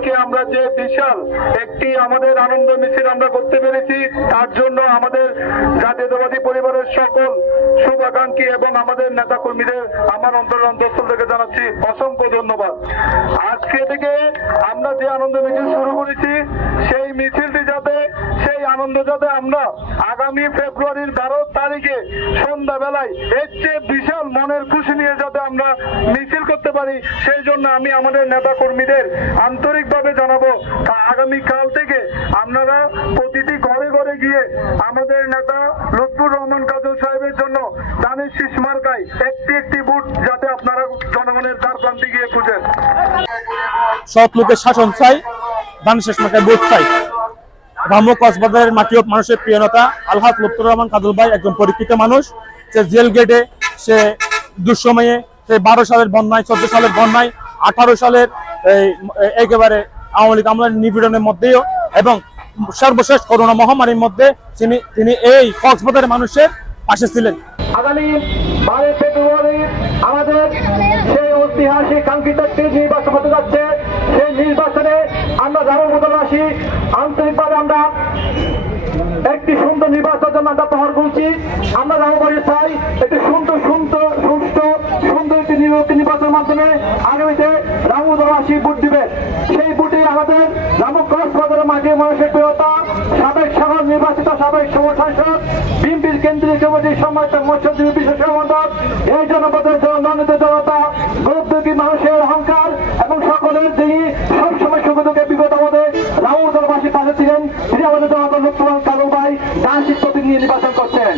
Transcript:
আজকে আমরা যে বিশাল একটি আমাদের আনন্দ মিছিল আমরা করতে পেরেছি, তার জন্য আমাদের জাতীয়তাবাদী পরিবারের সকল শুভাকাঙ্ক্ষী এবং আমাদের নেতা কর্মীদের আমার অন্তঃস্থল থেকে জানাচ্ছি অসংখ্য ধন্যবাদ। আজকে থেকে আমরা যে আনন্দ মিছিল শুরু করেছি, সেই মিছিলটি যাতে, সেই আনন্দ যাতে আমরা আগামী ফেব্রুয়ারির 12 তারিখে সন্ধ্যাবেলায় এর চেয়ে বিশাল মনের খুশি নিয়ে যাতে আমরা মিছিল করতে পারি, সেই জন্য আমি আমাদের নেতা কর্মীদের আন্তরিকভাবে জানাবো, আগামীকাল থেকে আপনারা প্রতিটি ঘরে ঘরে গিয়ে আমাদের নেতা লুৎফুর রহমান কাজল সাহেবের জন্য দানের শীষ মার্কায় একটি ভোট যাতে আপনারা জনগণের দ্বার প্রান্তে গিয়ে খুঁজেন। সৎ লোকের শাসন চাই, দানের শীষ মার্কায় ভোট চাই। ভ্রাম্যমাণ কক্সবাজারের মাটি ও মানুষের প্রিয় নেতা আলহাজ লুৎফুর রহমান কাজল ভাই একজন পরীক্ষিত মানুষ। সে জেল গেটে, সে দুঃসময়ে, সে 12 সালের বন্যায়, 14 সালের বন্যায়, 18 সালের একেবারে আওয়ামী লীগ আমলের নিপীড়নের মধ্যেও এবং সর্বশেষ করোনা মহামারীর মধ্যে তিনি এই কক্সবাজারের মানুষের পাশে ছিলেন। আগামী 12 ফেব্রুয়ারি আমাদের সেই ঐতিহাসিক কাঙ্ক্ষিত একটি নির্বাচন হতে যাচ্ছে। সেই নির্বাচনে আমরা রামগঞ্জবাসী আন্তরিকভাবে আমরা একটি সুন্দর নির্বাচনের জন্য আমরা প্রহার করছি। আমরা রামগঞ্জে চাই একটি সুন্দর একটি নির্বাচনের মাধ্যমে আগামীতে রামগঞ্জবাসী ভোট দিবে। সেই ভোটে আমাদের কক্সবাজারের মাটির মানুষের প্রিয়তা সাবেক সাগর নির্বাচিত সাবেক সাংসদ বিএনপির কেন্দ্রীয় কমিটির সম্মানিত মৎস্যজীবী বিশেষ সম্পাদক, এই জনপদের জনগণের জনতা, গৌরবী মানুষের অহংকার এবং সকলের যিনি সবসময় সুযোগে বিগত আমাদের রামগঞ্জবাসীর পাশে ছিলেন, তিনি আমাদের জনতা লুৎফুর রহমান কাজল ভাই দানের শীষ প্রতীক নিয়ে নির্বাচন করছেন।